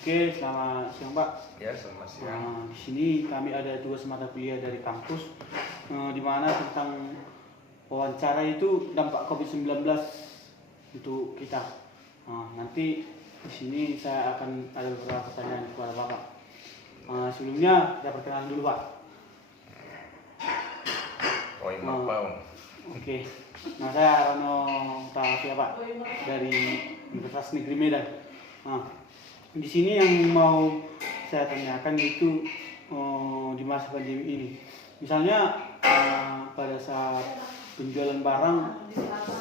Oke, selamat siang Pak. Ya, selamat siang. Di sini kami ada tugas mata kuliah dari kampus, di mana tentang wawancara itu dampak COVID-19 untuk kita. Nanti di sini saya akan ada beberapa pertanyaan kepada Bapak. Sebelumnya saya perkenalan dulu Pak. Oh, Imam Pau. Oke, saya Rano Tafia Pak dari Universitas Negeri Medan. Di sini yang mau saya tanyakan itu di masa pandemi ini. Misalnya pada saat penjualan barang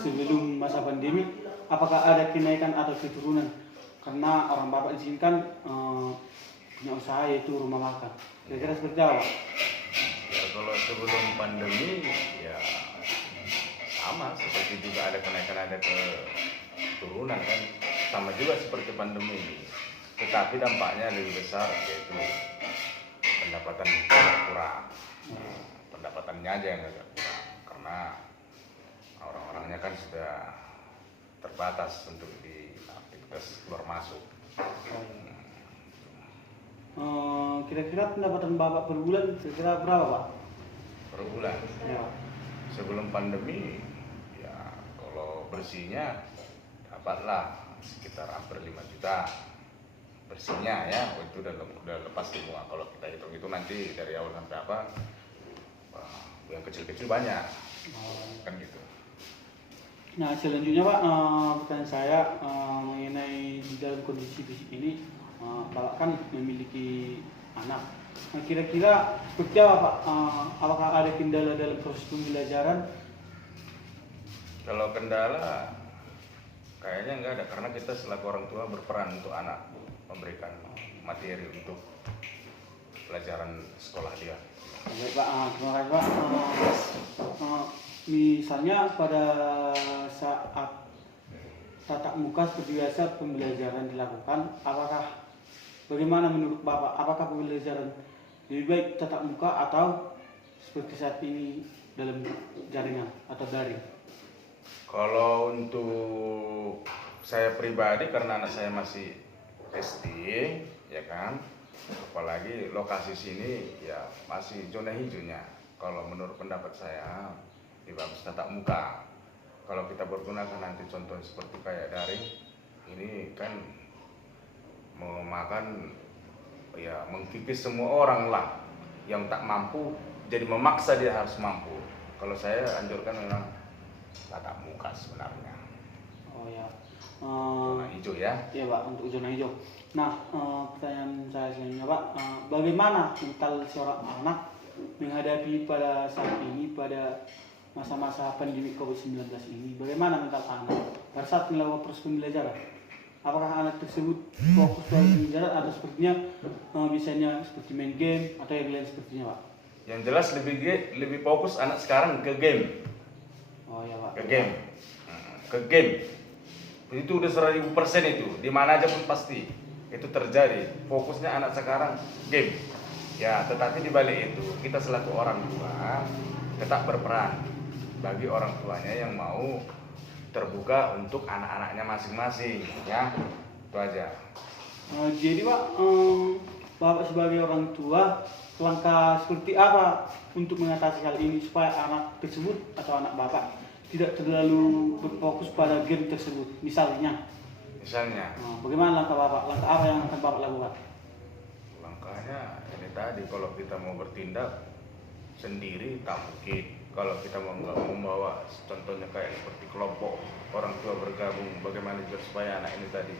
sebelum masa pandemi, apakah ada kenaikan atau keturunan? Karena orang Bapak di sini kan punya usaha yaitu rumah makan. Kira-kira seperti apa? Ya, kalau sebelum pandemi ya sama seperti juga ada kenaikan, ada keturunan kan, sama juga seperti pandemi ini. Tetapi dampaknya lebih besar, yaitu pendapatan kurang. Pendapatannya aja yang agak kurang karena orang-orangnya kan sudah terbatas untuk di aktivitas keluar masuk. Kira-kira pendapatan Bapak per bulan kira-kira berapa Pak? Per bulan. Ya. Sebelum pandemi ya kalau bersihnya dapatlah sekitar hampir 5 juta bersihnya ya, itu udah lepas semua. Kalau kita hitung itu nanti dari awal sampai apa, yang kecil-kecil banyak kan gitu. Nah selanjutnya Pak, pertanyaan saya mengenai di dalam kondisi fisik ini, Bapak kan memiliki anak. Nah, kira-kira seperti apa Pak? Apakah ada kendala dalam proses pembelajaran? Kalau kendala kayaknya enggak ada, karena kita selaku orang tua berperan untuk anak, memberikan materi untuk pelajaran sekolah dia. Baik Pak, terima kasih Pak. Misalnya pada saat tatap muka seperti biasa pembelajaran dilakukan, bagaimana menurut Bapak? Apakah pembelajaran lebih baik tatap muka atau seperti saat ini dalam jaringan atau daring? Kalau untuk saya pribadi, karena anak saya masih SD, ya kan, apalagi lokasi sini ya masih zona hijaunya. Kalau menurut pendapat saya lebih bagus tatap muka. Kalau kita bergunakan nanti contoh seperti kayak daring, ini kan memakan ya, mengkikis semua orang lah yang tak mampu, jadi memaksa dia harus mampu. Kalau saya anjurkan memang tatap muka sebenarnya. Oh ya. Zona hijau ya. Iya Pak, untuk zona hijau. Nah, pertanyaan saya selanjutnya Pak, bagaimana mental seorang anak menghadapi pada saat ini, pada masa-masa pandemi COVID-19 ini? Bagaimana mental anak pada saat melakukan proses pembelajaran? Apakah anak tersebut fokus pada pembelajaran atau sepertinya misalnya seperti main game atau yang lain sepertinya Pak? Yang jelas lebih fokus anak sekarang ke game. Oh ya Pak. Ke game. Itu udah 1000% itu, di mana aja pun pasti itu terjadi. Fokusnya anak sekarang game. Ya, tetapi di balik itu kita selaku orang tua tetap berperan bagi orang tuanya yang mau terbuka untuk anak-anaknya masing-masing, ya. Itu aja. Jadi Pak, Bapak sebagai orang tua, langkah seperti apa untuk mengatasi hal ini supaya anak tersebut atau anak Bapak tidak terlalu berfokus pada game tersebut, misalnya? Bagaimana langkah Bapak? Langkah apa yang akan Bapak lakukan? Langkahnya ini tadi, kalau kita mau bertindak sendiri tak mungkin. Kalau kita mau membawa contohnya kayak seperti kelompok orang tua bergabung, bagaimana juga supaya anak ini tadi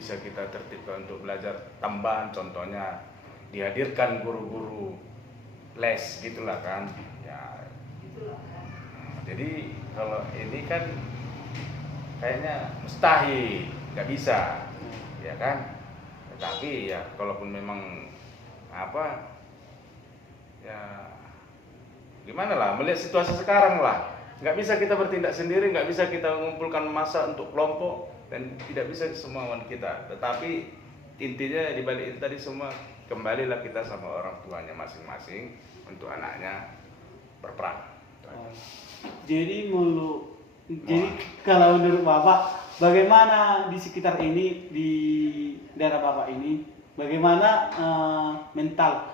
bisa kita tertibkan untuk belajar tambahan, contohnya dihadirkan guru-guru les gitulah kan ya. Jadi kalau ini kan kayaknya mustahil, nggak bisa, ya kan. Tetapi ya kalaupun memang apa ya gimana lah, melihat situasi sekarang lah, nggak bisa kita bertindak sendiri, nggak bisa kita mengumpulkan massa untuk kelompok, dan tidak bisa semua kita. Tetapi intinya di balik itu tadi semua, kembalilah kita sama orang tuanya masing-masing untuk anaknya berperan. Jadi kalau menurut Bapak, bagaimana di sekitar ini, di daerah Bapak ini, bagaimana mental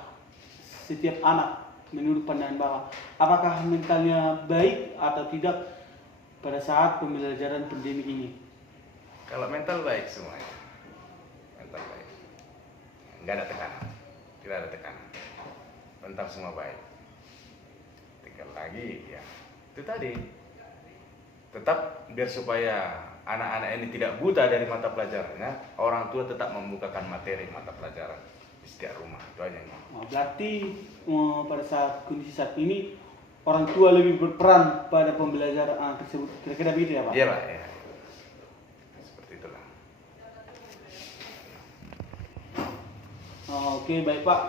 setiap anak menurut pandangan Bapak? Apakah mentalnya baik atau tidak pada saat pembelajaran pandemi ini? Kalau mental baik semuanya, mental baik, nggak ada tekanan, tidak ada tekanan, mental semua baik. Tinggal lagi ya itu tadi, tetap biar supaya anak-anak ini tidak buta dari mata pelajarannya, orang tua tetap membukakan materi mata pelajaran di setiap rumah, itu aja. Berarti pada saat kondisi saat ini orang tua lebih berperan pada pembelajaran tersebut, kira-kira begitu ya Pak? Iya Pak, ya. Seperti itulah. Oke, baik Pak.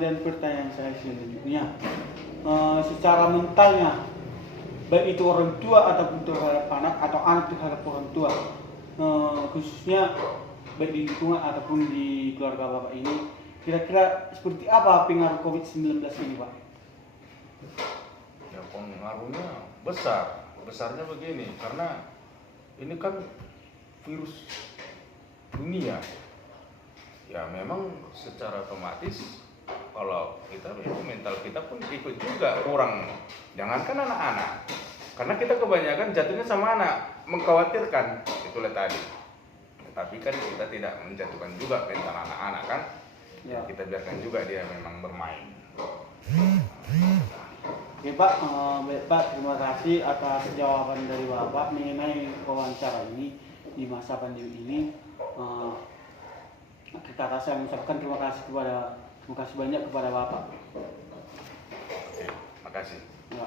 Dan pertanyaan saya selanjutnya, secara mentalnya, baik itu orang tua ataupun terhadap anak atau anak terhadap orang tua, khususnya baik di lingkungan ataupun di keluarga Bapak ini, kira-kira seperti apa pengaruh COVID-19 ini Pak? Ya pengaruhnya besar, besarnya begini, karena ini kan virus dunia. Ya memang secara otomatis kalau kita mental kita pun ikut juga kurang. Jangankan anak-anak, karena kita kebanyakan jatuhnya sama anak, mengkhawatirkan itulah tadi. Tapi kan kita tidak menjatuhkan juga mental anak-anak kan. Ya. Kita biarkan juga dia memang bermain. Oke Pak, baik Pak, terima kasih atas jawaban dari Bapak mengenai wawancara ini di masa pandemi ini. Kata saya mengucapkan terima kasih banyak kepada Bapak. Oke, makasih. Ya.